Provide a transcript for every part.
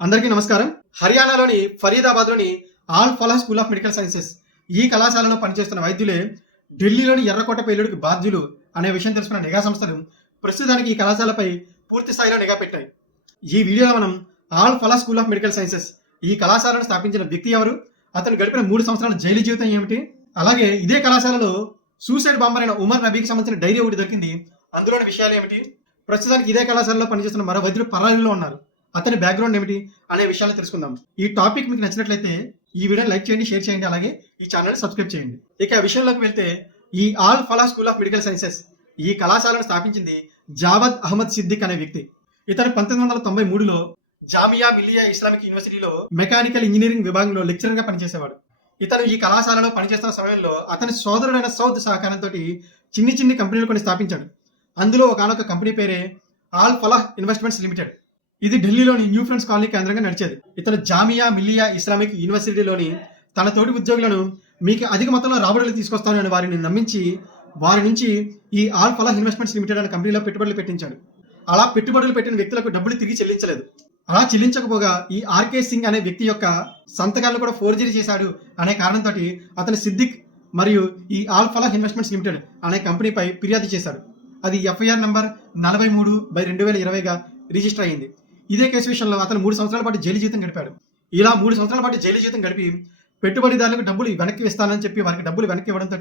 అందరికీ నమస్కారం. హర్యానాలోని ఫరీదాబాద్లోని Al Falah school of medical sciences ఈ కళాశాలలో పనిచేస్తున్న వైద్యులే ఢిల్లీలోని ఎర్రకోట పేలుడికి బాధ్యులు అనే విషయం తెలుసుకున్న నిఘా సంస్థలు ప్రస్తుతానికి ఈ కళాశాలపై పూర్తి స్థాయిలో నిఘా పెట్టాయి. ఈ వీడియోలో మనం Al Falah school of medical sciences ఈ కళాశాలను స్థాపించిన వ్యక్తి ఎవరు అతను గడిపిన మూడు సంవత్సరాల జైలు జీవితం ఏమిటి అలాగే ఇదే కళాశాలలో సూసైడ్ బాంబర్ అయిన ఉమర్ నబీకి సంబంధించిన డైరీ ఒకటి దొరికింది అందులోని విషయాలు ఏమిటి? ప్రస్తుతానికి ఇదే కళాశాలలో పనిచేస్తున్న మరో వైద్యులు పరారీలో ఉన్నారు. అతని బ్యాక్గ్రౌండ్ ఏమిటి అనే విషయాలు తెలుసుకుందాం. ఈ టాపిక్ మీకు నచ్చినట్లయితే ఈ వీడియోని లైక్ చేయండి షేర్ చేయండి అలాగే ఈ ఛానల్ సబ్స్క్రైబ్ చేయండి. ఇక ఆ విషయంలోకి వెళ్తే ఈ Al Falah school of medical sciences ఈ కళాశాలను స్థాపించింది జావద్ అహ్మద్ సిద్దిక్ అనే వ్యక్తి. ఇతను పంతొమ్మిది వందల తొంభై మూడులో జామియా మిలియా ఇస్లామిక్ యూనివర్సిటీలో మెకానికల్ ఇంజనీరింగ్ విభాగంలో లెక్చరర్గా పనిచేసేవాడు. ఇతను ఈ కళాశాలలో పనిచేస్తున్న సమయంలో అతని సోదరుడైన సౌద్ సహకారంతో చిన్ని చిన్ని కంపెనీలు కొన్ని స్థాపించాడు. అందులో ఒకనొక కంపెనీ పేరే ఆల్ ఫలాహ్ ఇన్వెస్ట్మెంట్స్ లిమిటెడ్ ఇది ఢిల్లీలోని న్యూ ఫ్రెండ్స్ కాలనీ కేంద్రంగా నడిచేది. ఇతను జామియా మిలియా ఇస్లామిక్ యూనివర్సిటీలోని తన తోటి ఉద్యోగులను మీకు అధిక మొత్తంలో రాబడులు తీసుకొస్తాను అని వారిని నమ్మించి వారి నుంచి ఈ ఆల్ ఫలాహ్ ఇన్వెస్ట్మెంట్స్ లిమిటెడ్ అనే కంపెనీలో పెట్టుబడులు పెట్టించాడు. అలా పెట్టుబడులు పెట్టిన వ్యక్తులకు డబ్బులు తిరిగి చెల్లించలేదు. అలా చెల్లించకపోగా ఈ ఆర్కే సింగ్ అనే వ్యక్తి యొక్క సంతకాలను కూడా ఫోర్జరీ చేశాడు అనే కారణంతో అతను సిద్దిక్ మరియు ఈ ఆల్ ఫలాహ్ ఇన్వెస్ట్మెంట్స్ లిమిటెడ్ అనే కంపెనీపై ఫిర్యాదు చేశాడు. అది ఎఫ్ఐఆర్ నంబర్ నలభై మూడు బై రెండు వేల ఇరవైగా రిజిస్టర్ అయ్యింది ఇదే కేసు విషయంలో అతను మూడు సంవత్సరాల పాటు జైలు జీవితం గడిపాడు. ఇలా మూడు సంవత్సరాల పాటు జైలు జీవితం గడిపి పెట్టుబడిదారులకు డబ్బులు వెనక్కి ఇస్తానని చెప్పి వారికి డబ్బులు వెనక్కి ఇవ్వడంతో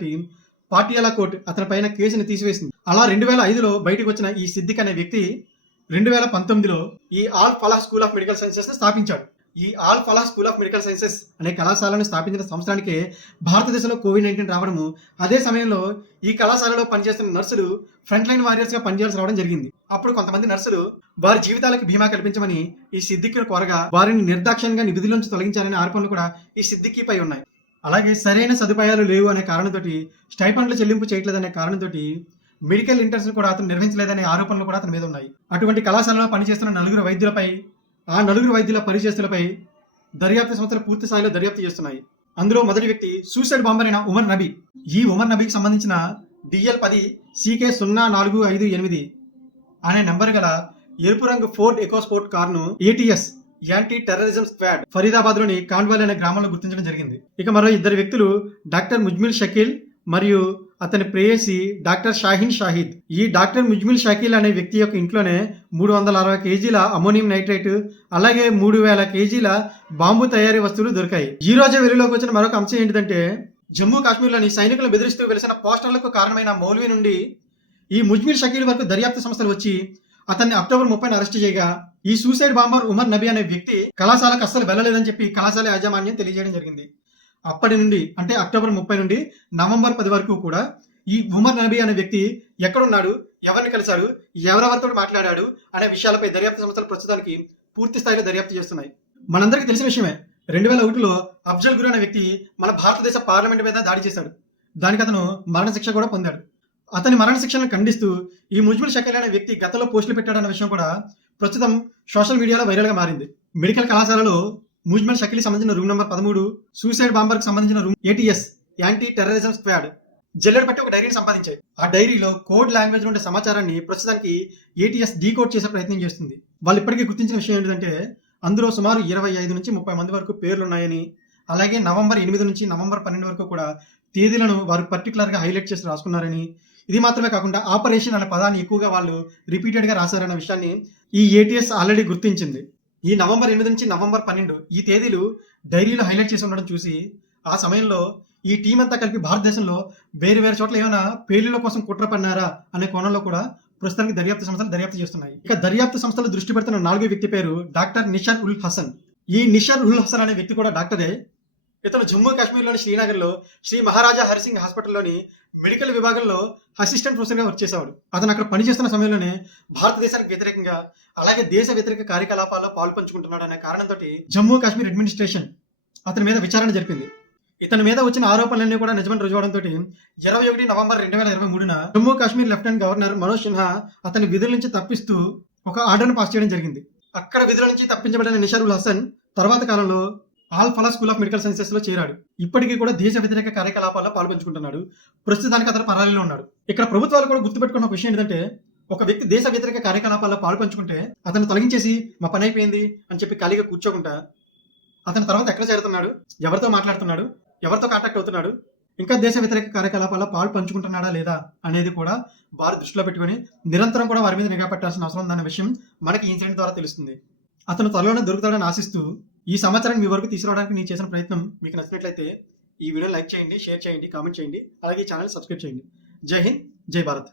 పాటియాలా కోర్టు అతని పైన కేసుని తీసివేసింది. అలా రెండు వేల ఐదులో బయటకు వచ్చిన ఈ సిద్దిక్ అనే వ్యక్తి రెండు వేల పంతొమ్మిదిలో ఈ Al Falah school of medical sciences స్థాపించాడు. ఈ Al Falah school of medical sciences అనే కళాశాలను స్థాపించిన సంవత్సరానికే భారతదేశంలో కోవిడ్ నైన్టీన్ రావడము అదే సమయంలో ఈ కళాశాలలో పనిచేస్తున్న నర్సులు ఫ్రంట్ లైన్ వారియర్స్గా పనిచేయాల్సి రావడం జరిగింది. అప్పుడు కొంతమంది నర్సులు వారి జీవితాలకు బీమా కల్పించమని ఈ సిద్దిక్కిని కోరగా వారిని నిర్దాక్ష్యంగా విధుల తొలగించారనే ఆరోపణలు కూడా ఈ సిద్దిక్కిపై ఉన్నాయి. అలాగే సరైన సదుపాయాలు లేవు అనే కారణంతో స్టైఫండ్ల చెల్లింపు చేయట్లేదనే కారణంతో మెడికల్ ఇంటర్స్ కూడా అతను నిర్వహించలేదనే ఆరోపణలు కూడా అతని మీద ఉన్నాయి. అటువంటి కళాశాలలో పనిచేస్తున్న నలుగురు వైద్యులపై ఆ నలుగురు వైద్యుల పరిచేస్తులపై దర్యాప్తు సంస్థలు పూర్తి స్థాయిలో దర్యాప్తు చేస్తున్నాయి. అందులో మొదటి వ్యక్తి సూసైడ్ బాంబర్ అయిన ఉమర్ నబీ. ఈ ఉమర్ నబీకి సంబంధించిన డిఎల్ పది సీకే సున్నా నాలుగు ఐదు ఎనిమిది అనే నెంబర్ గల ఎరుపు రంగు ఫోర్డ్ ఎకోస్పోర్ట్ కార్ను ఏటీఎస్ యాంటీ టెర్రరిజం స్క్వాడ్ ఫరీదాబాద్లోని కాండ్వాల్ అనే గ్రామంలో గుర్తించడం జరిగింది. ఇక మరో ఇద్దరు వ్యక్తులు డాక్టర్ ముజ్మిల్ షకీల్ మరియు అతని ప్రేయసి డాక్టర్ షాహిన్ షాహిద్. ఈ డాక్టర్ ముజ్మిల్ షకీల్ అనే వ్యక్తి యొక్క ఇంట్లోనే మూడు వందల అరవై కేజీల అమోనియం నైట్రేట్ అలాగే మూడు వేల కేజీల బాంబు తయారీ వస్తువులు దొరికాయి. ఈ రోజే వెలుగులోకి వచ్చిన మరొక అంశం ఏంటిదంటే జమ్మూ కాశ్మీర్లోని సైనికులను బెదిరిస్తూ వెలిసిన పోస్టర్లకు కారణమైన మౌల్వీ నుండి ఈ ముజ్మిల్ షకీల్ వరకు దర్యాప్తు సంస్థలు వచ్చి అతన్ని అక్టోబర్ ముప్పైన అరెస్ట్ చేయగా ఈ సూసైడ్ బాంబర్ ఉమర్ నబీ అనే వ్యక్తి కళాశాలకు అస్సలు వెళ్ళలేదని చెప్పి కళాశాల యాజమాన్యం తెలియజేయడం జరిగింది. అప్పటి నుండి అంటే అక్టోబర్ ముప్పై నుండి నవంబర్ పది వరకు కూడా ఈ ఉమర్ నబీ అనే వ్యక్తి ఎక్కడున్నాడు ఎవరిని కలిశాడు ఎవరెవరితో మాట్లాడాడు అనే విషయాలపై దర్యాప్తు సంస్థలు ప్రస్తుతానికి పూర్తి స్థాయిలో దర్యాప్తు చేస్తున్నాయి. మనందరికీ తెలిసిన విషయమే రెండు వేల ఒకటిలో అఫ్జల్ గురు అనే వ్యక్తి మన భారతదేశ పార్లమెంట్ మీద దాడి చేశాడు. దానికి అతను మరణశిక్ష కూడా పొందాడు. అతని మరణశిక్షను ఖండిస్తూ ఈ ముజ్మిల్ షకీల్ అనే వ్యక్తి గతంలో పోస్టులు పెట్టాడన్న విషయం కూడా ప్రస్తుతం సోషల్ మీడియాలో వైరల్గా మారింది. మెడికల్ కళాశాలలో ముజ్మిల్ షకీల్ సంబంధించిన రూమ్ నెంబర్ పదమూడు సూసైడ్ బాంబర్కి సంబంధించిన room ATS anti terrorism squad జల్లెడ పట్టి ఒక డైరీని సంపాదించాయి. ఆ డైరీలో కోడ్ లాంగ్వేజ్ ఉండే సమాచారాన్ని ప్రస్తుతానికి ఏటీఎస్ డీకోడ్ చేసే ప్రయత్నం చేస్తుంది. వాళ్ళు ఇప్పటికీ గుర్తించిన విషయం ఏంటంటే అందులో సుమారు ఇరవై ఐదు నుంచి ముప్పై మంది వరకు పేర్లు ఉన్నాయని అలాగే నవంబర్ ఎనిమిది నుంచి నవంబర్ పన్నెండు వరకు కూడా తేదీలను వారు పర్టికులర్గా హైలైట్ చేసి రాసుకున్నారని ఇది మాత్రమే కాకుండా ఆపరేషన్ అనే పదాన్ని ఎక్కువగా వాళ్ళు రిపీటెడ్గా రాశారన్న విషయాన్ని ఈ ఏటీఎస్ ఆల్రెడీ గుర్తించింది. ఈ నవంబర్ ఎనిమిది నుంచి నవంబర్ పన్నెండు ఈ తేదీలు డైరీలో హైలైట్ చేసి ఉండడం చూసి ఆ సమయంలో ఈ టీం అంతా కలిపి భారతదేశంలో వేరు వేరు చోట్ల ఏమైనా పేలుల కోసం కుట్ర పన్నారా అనే కోణంలో కూడా ప్రస్తుతానికి దర్యాప్తు సంస్థలు దర్యాప్తు చేస్తున్నాయి. ఇక దర్యాప్తు సంస్థలు దృష్టి పెడుతున్న నాలుగో వ్యక్తి పేరు డాక్టర్ నిషర్ ఉల్ హసన్. ఈ నిషర్ ఉల్ హసన్ అనే వ్యక్తి కూడా డాక్టరే. ఇతను జమ్మూ కాశ్మీర్లోని శ్రీనగర్లో శ్రీ మహారాజా హరిసింగ్ హాస్పిటల్లోని మెడికల్ విభాగంలో అసిస్టెంట్ ప్రొఫెసర్గా వర్క్ చేసేవాడు. అతను అక్కడ పనిచేస్తున్న సమయంలోనే భారతదేశానికి వ్యతిరేకంగా అలాగే దేశ వ్యతిరేక కార్యకలాపాల్లో పాల్పంచుకుంటున్నాడు అనే కారణంతో జమ్మూ కాశ్మీర్ అడ్మినిస్ట్రేషన్ అతని మీద విచారణ జరిపింది. ఇతని మీద వచ్చిన ఆరోపణలన్నీ కూడా నిజమని రుజువడంతో ఇరవై ఒకటి నవంబర్ రెండు వేల ఇరవై మూడున జమ్మూ కాశ్మీర్ లెఫ్టినెంట్ గవర్నర్ మనోజ్ సిన్హా అతని విధుల నుంచి తప్పిస్తూ ఒక ఆర్డర్ను పాస్ చేయడం జరిగింది. అక్కడ విధుల నుంచి తప్పించబడిన నిషారుల్ హసన్ తర్వాత కాలంలో Al Falah school of medical సైన్సెస్లో చేరాడు. ఇప్పటికీ కూడా దేశ వ్యతిరేక కార్యకలాపాల్లో పాల్పంచుకుంటున్నాడు. ప్రస్తుతానికి అతను పరారీలో ఉన్నాడు. ఇక్కడ ప్రభుత్వాలు కూడా గుర్తుపెట్టుకున్న ఒక విషయం ఏంటంటే ఒక వ్యక్తి దేశ వ్యతిరేక కార్యకలాపాల్లో పాల్పంచుకుంటే అతను తొలగించేసి మా పని అయిపోయింది అని చెప్పి ఖాళీగా కూర్చోకుండా అతని తర్వాత ఎక్కడ చేరుతున్నాడు? ఎవరితో మాట్లాడుతున్నాడు? ఎవరితో కాంటాక్ట్ అవుతున్నాడు? ఇంకా దేశ వ్యతిరేక కార్యకలాపాల్లో పాలు పంచుకుంటున్నాడా లేదా అనేది కూడా వారు దృష్టిలో పెట్టుకొని నిరంతరం కూడా వారి మీద నిఘా పెట్టాల్సిన అవసరం ఉందన్న విషయం మనకి ఇన్సిడెంట్ ద్వారా తెలుస్తుంది. అతను త్వరలోనే దొరుకుతాడని ఆశిస్తూ ఈ సమాచారాన్ని మీ వరకు తీసుకురావడానికి నేను చేసిన ప్రయత్నం మీకు నచ్చినట్లయితే ఈ వీడియో లైక్ చేయండి షేర్ చేయండి కామెంట్ చేయండి అలాగే ఈ ఛానల్ సబ్స్క్రైబ్ చేయండి. జై హింద్ జై భారత్.